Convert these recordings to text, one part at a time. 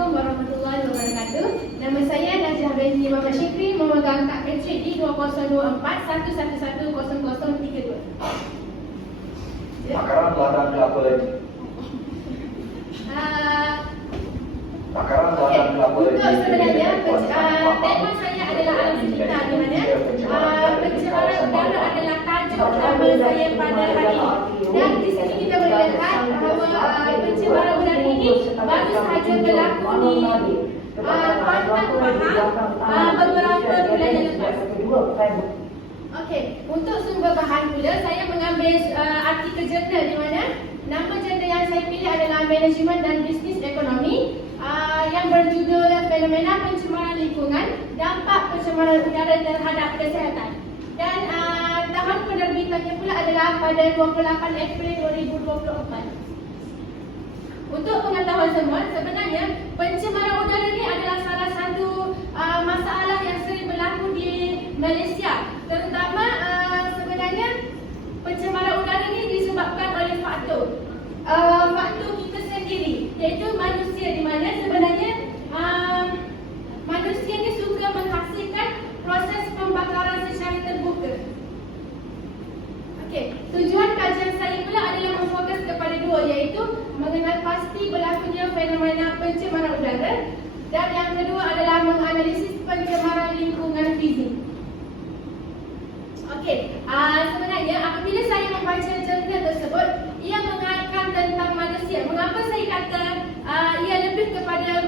Assalamualaikum warahmatullahi wabarakatuh. Nama saya Najah Benzi Muhammad Syikri, memegang kad kecil di 202411100032. Takaran ladang kelapa. Takaran ladang kelapa. Untuk sebenarnya tema saya adalah alam sekitar, di mana pencemaran udara adalah tajuk utama saya pada hari ini. Dan di sini kita boleh lihat bahawa pencemaran udara ini baru sahaja berlaku di Kuantan, Pahang beberapa bulan yang lepas. Okey, untuk sumber bahan pula saya mengambil artikel jurnal, di mana nama jurnal yang saya pilih adalah Manajemen dan Bisnis Ekonomi yang berjudul Fenomena Pencemaran Lingkungan, Dampak Pencemaran Udara Terhadap Kesihatan. Dan tahun penerbitannya pula adalah pada 28 April 2024. Untuk pengetahuan semua, sebenarnya pencemaran udara ini adalah salah satu masalah yang sering berlaku di Malaysia. Terutama sebenarnya pencemaran udara ini disebabkan oleh faktor kita sendiri, iaitu manusia, di mana sebenarnya manusia ni suka menghasilkan proses pembakaran secara terbuka. Okey, tujuan kajian saya pula adalah memfokus kepada dua, iaitu mengenal pasti berlakunya fenomena pencemaran udara, dan yang kedua adalah menganalisis pencemaran lingkungan fizik. Okey, sebenarnya apabila saya membaca jurnal tersebut, ia mengaitkan tentang manusia. Mengapa saya kata ia lebih kepada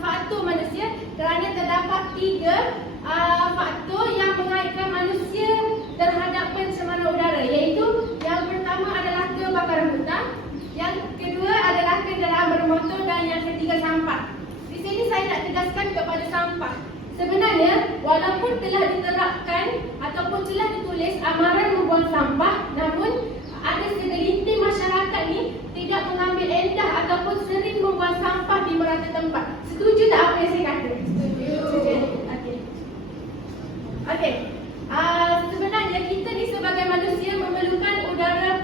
faktor manusia? Kerana terdapat 3 faktor yang mengaitkan manusia terhadap pencemaran udara, iaitu yang pertama adalah kebakaran hutan, yang kedua adalah kenderaan bermotor, dan yang ketiga sampah. Di sini saya nak tegaskan kepada sampah. Sebenarnya walaupun telah diterapkan ataupun telah ditulis amaran membuang sampah, namun ada segelintir masyarakat ni tidak mengambil endah ataupun sering membuang sampah di merata tempat. Setuju tak apa yang saya kata? Setuju. Okey. Sebenarnya kita ni sebagai manusia memerlukan udara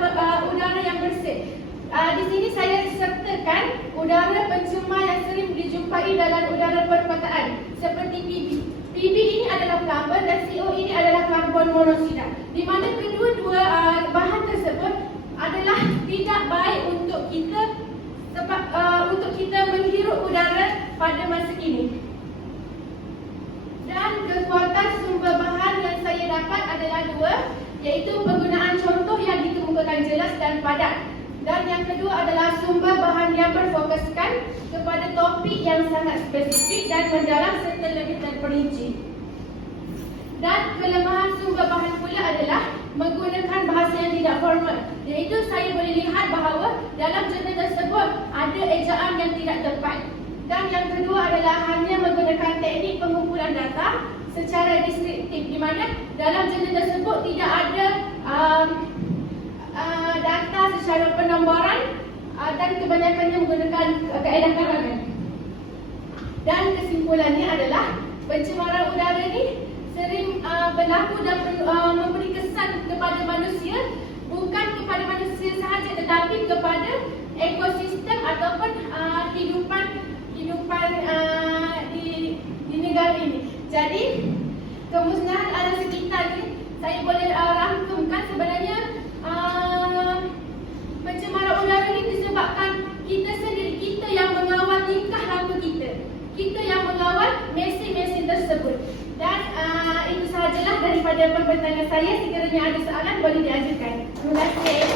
yang bersih. Di sini saya sertakan udara pencemar yang sering dijumpai dalam udara perkotaan, seperti PB. PB ini adalah plumber dan CO ini adalah karbon monoksida, di mana kedua-dua bahan tersebut adalah tidak baik untuk kita sebab untuk kita menghirup udara pada masa kini. Dan kekuatan sumber bahan yang saya dapat adalah 2, iaitu penggunaan contoh yang dikemukakan jelas dan padat. Dan yang kedua adalah sumber bahan yang berfokuskan kepada topik yang sangat spesifik dan mendalam serta lebih terperinci. Dan kelemahan sumber bahan pula adalah menggunakan bahasa yang tidak formal, iaitu saya boleh lihat bahawa dalam jurnal tersebut ada ejaan yang tidak tepat. Dan yang kedua adalah hanya menggunakan teknik pengumpulan data secara deskriptif, di mana dalam jurnal tersebut tidak ada data secara penomboran dan kebanyakannya menggunakan kaedah karangan. Dan kesimpulannya adalah pencemaran udara ini sering berlaku dan memberi kesan kepada manusia, bukan kepada manusia sahaja tetapi kepada ekosistem ataupun kehidupan di negara ini. Jadi kemusnahan alam sekitar ni saya boleh rangkumkan sebenarnya pencemaran udara ini disebabkan kita sendiri, kita yang mengawal tingkah laku kita yang mengawal mesin-mesin tersebut. Dan itu sahajalah daripada pembincangan saya. Sekiranya ada soalan boleh diajukan. Terima kasih.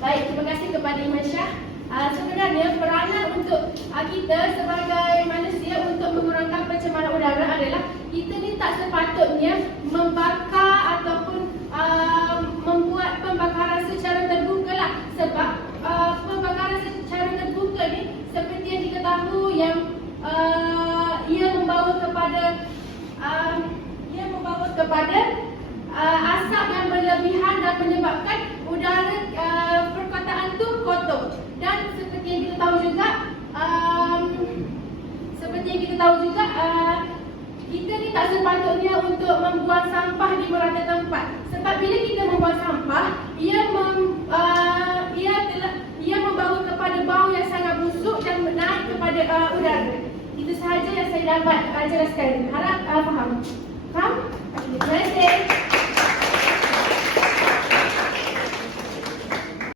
Baik, terima kasih kepada Iman Syah. Sebenarnya peranan untuk kita sebagai manusia untuk mengurangkan pencemaran udara adalah kita ni tak sepatutnya membakar ataupun membuat pembakaran secara terbuka lah. Sebab pembakaran secara terbuka ni seperti yang diketahui yang ia membawa kepada asap yang berlebihan dan menyebabkan udara perkotaan tu kotor. Dan seperti yang kita tahu juga, tahu juga kita ni tak sepatutnya untuk membuang sampah di merata tempat. Sebab bila kita membuang sampah, ia membawa kepada bau yang sangat busuk dan naik kepada udara. Itu sahaja yang saya dapat jelaskan. Harap faham. Faham?